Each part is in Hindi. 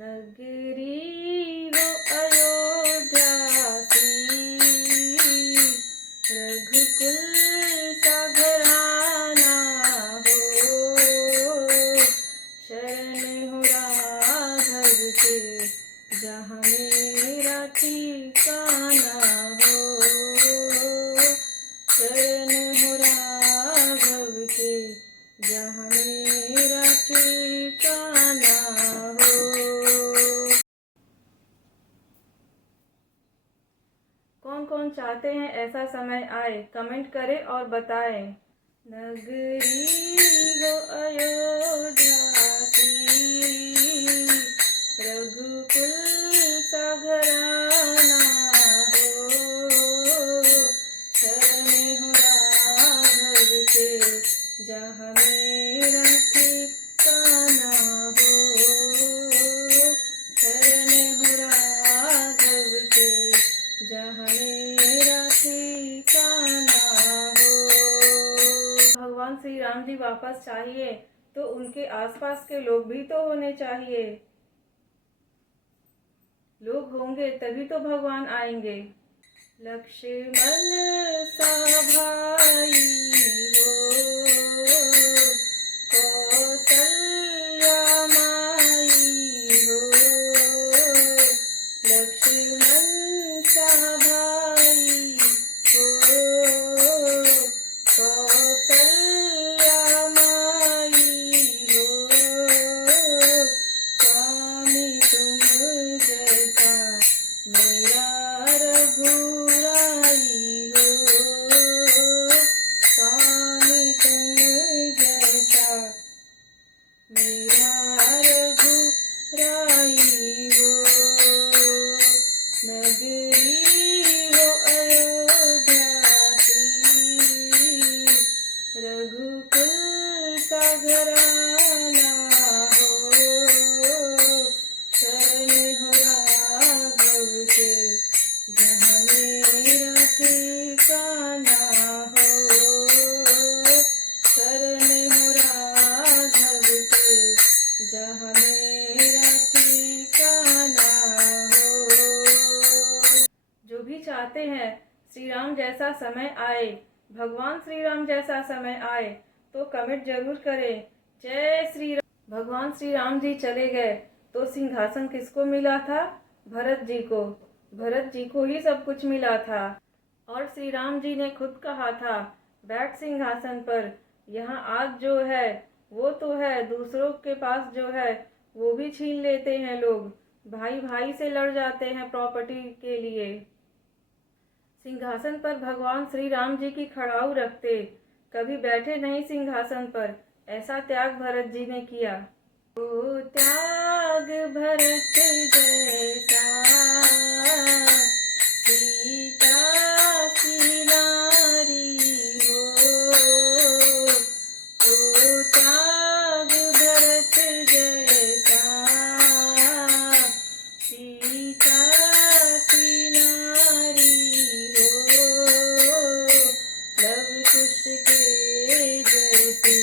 नगरी हो अयोध्या सी, रघुकुल सा घराना हो। शरण हो राघव के, जहाँ मेरा ठिकाना हो। शरण हो राघव के, जहाँ मेरा ठिकाना हो। कौन कौन चाहते हैं ऐसा समय आए, कमेंट करें और बताएं। नगरी हो अयोध्या सी, रघुकुल सा घराना हो। शरण हो राघव के, जहाँ मेरा ठिकाना हो। शरण हो राघव के, जहाँ मेरा ठिकाना हो। भगवान श्री राम जी वापस चाहिए तो उनके आसपास के लोग भी तो होने चाहिए। लोग होंगे तभी तो भगवान आएंगे। लक्ष्मण सा भाई हो, कौसल्या माई हो। लक्ष्मण सा भाई हो, कौसल्या माई हो। स्वामी तुम जैसा मेरा रघुराई हो। स्वामी तुम जैसा मेरा रघुराई हो। नगरी हो अयोध्या सी, रघुकुल सा घराना हो। शरण हो राघव के, जहाँ मेरा ठिकाना हो। शरण हो राघव के, जहाँ मेरा ठिकाना हो। जो भी चाहते हैं श्री राम जैसा समय आए, भगवान श्री राम जैसा समय आए, तो कमेंट जरूर करें। जय श्री राम। भगवान श्री राम जी चले गए तो सिंहासन किसको मिला था? भरत जी को। भरत जी को ही सब कुछ मिला था। और श्री राम जी ने खुद कहा था, बैठ सिंहासन पर। यहाँ आज जो है वो तो है, दूसरों के पास जो है वो भी छीन लेते हैं लोग। भाई भाई से लड़ जाते हैं प्रॉपर्टी के लिए। सिंहासन पर भगवान श्री राम जी की खड़ाऊ रखते, कभी बैठे नहीं सिंहासन पर। ऐसा त्याग भरत जी ने किया। ओ त्याग भरत जैसा, सीता की नारी हो। ओ त्याग भरत जैसा, सीता की नारी हो। लव कुश के जैसी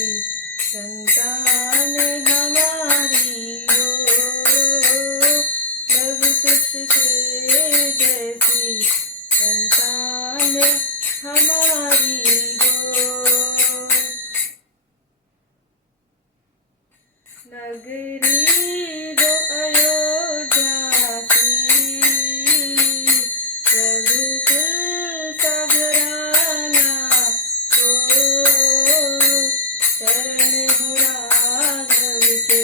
संतान हमारी हो। लव कुश के जैसी संतान हमारी हो। नगरी हो अयोध्या सी, रघुकुल सा घराना हो। शरण हो राघव के,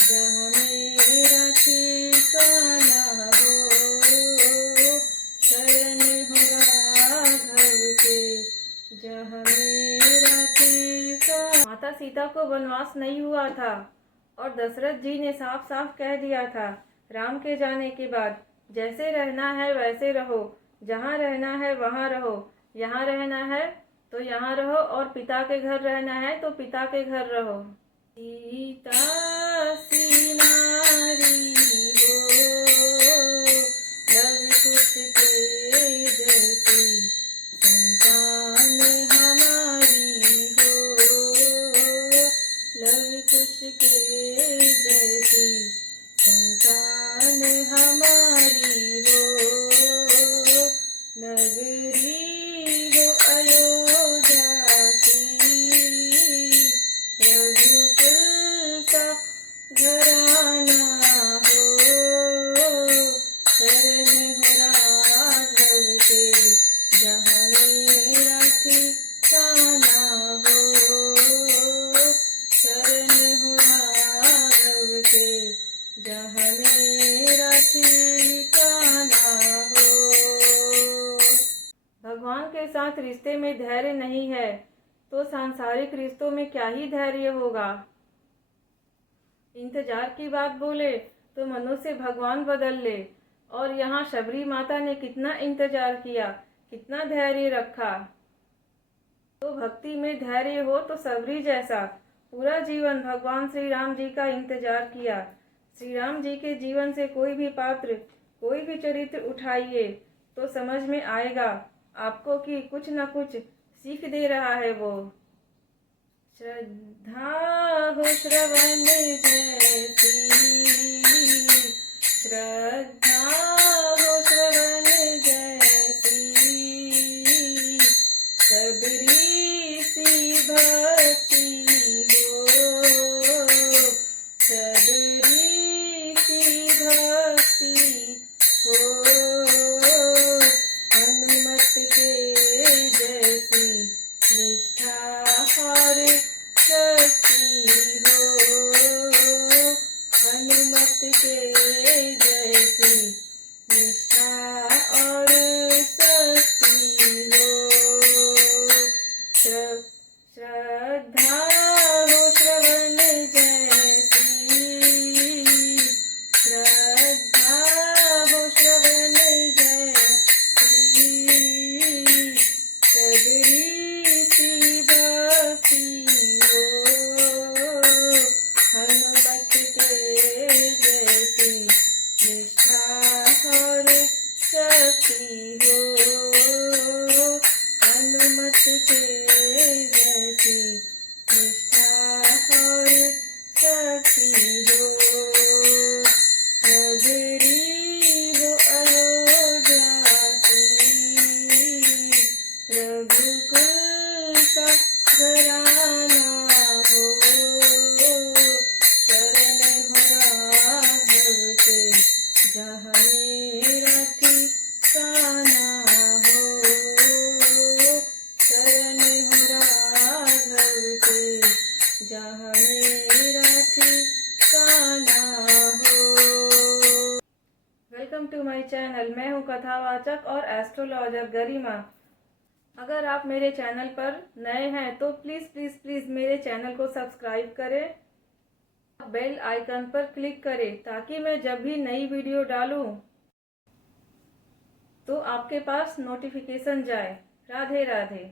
जहाँ मेरा ठिकाना हो। शरण हो राघव के, जहाँ मेरा ठिकाना। माता सीता को वनवास नहीं हुआ था और दशरथ जी ने साफ साफ कह दिया था राम के जाने के बाद, जैसे रहना है वैसे रहो, जहाँ रहना है वहाँ रहो। यहाँ रहना है तो यहाँ रहो और पिता के घर रहना है तो पिता के घर रहो। सीता सी नारी हो, लव कुश के जैसी संतान हमारी हो। लव कुश के जैसी संतान मुस्कान हमारी हो, नगरी हो अयोध्या सी, रघुकुल सा घराना हो, शरण हो राघव के, जहाँ मेरा ठिकाना हो, शरण हो राघव के, जहाँ मेरा ठिकाना हो। भगवान के साथ रिश्ते में धैर्य नहीं है तो सांसारिक रिश्तों में क्या ही धैर्य होगा। इंतजार की बात बोले तो मनुष्य भगवान बदल ले, और यहाँ शबरी माता ने कितना इंतजार किया, कितना धैर्य रखा। तो भक्ति में धैर्य हो तो सबरी जैसा पूरा जीवन भगवान श्री राम जी का इंतजार किया। श्री राम जी के जीवन से कोई भी पात्र, कोई भी चरित्र उठाइए तो समझ में आएगा आपको कि कुछ न कुछ सीख दे रहा है वो। श्रद्धा हो श्रवण जैसी, श्रद्धा हो श्रवण जैसी, सबरी सी भक्ति हो, सबरी सी भक्ति हो, हनुमत के जैसी निष्ठा और शक्ति हो, हनुमत के जैसी निष्ठा और शक्ति हो। श्रद्धा हो श्रवण जैसी, श्रद्धा हो श्रवण जैसी, सबरी सी भक्ति हो, हनुमत के जैसी निष्ठा और शक्ति हो, हनुमत के जैसी निष्ठा और शक्ति हो। नगरी हो अयोध्या सी, रघुकुल का घराना हो, शरण हो राघव के, जहाँ मेरा ठिकाना हो, शरण हो राघव के, जहाँ मेरा ठिकाना हो। Welcome to my channel. मैं हूँ कथावाचक और एस्ट्रोलॉजर गरिमा। अगर आप मेरे चैनल पर नए हैं तो प्लीज़ प्लीज़ प्लीज़ मेरे चैनल को सब्सक्राइब करें, बेल आइकन पर क्लिक करें ताकि मैं जब भी नई वीडियो डालूं तो आपके पास नोटिफिकेशन जाए। राधे राधे।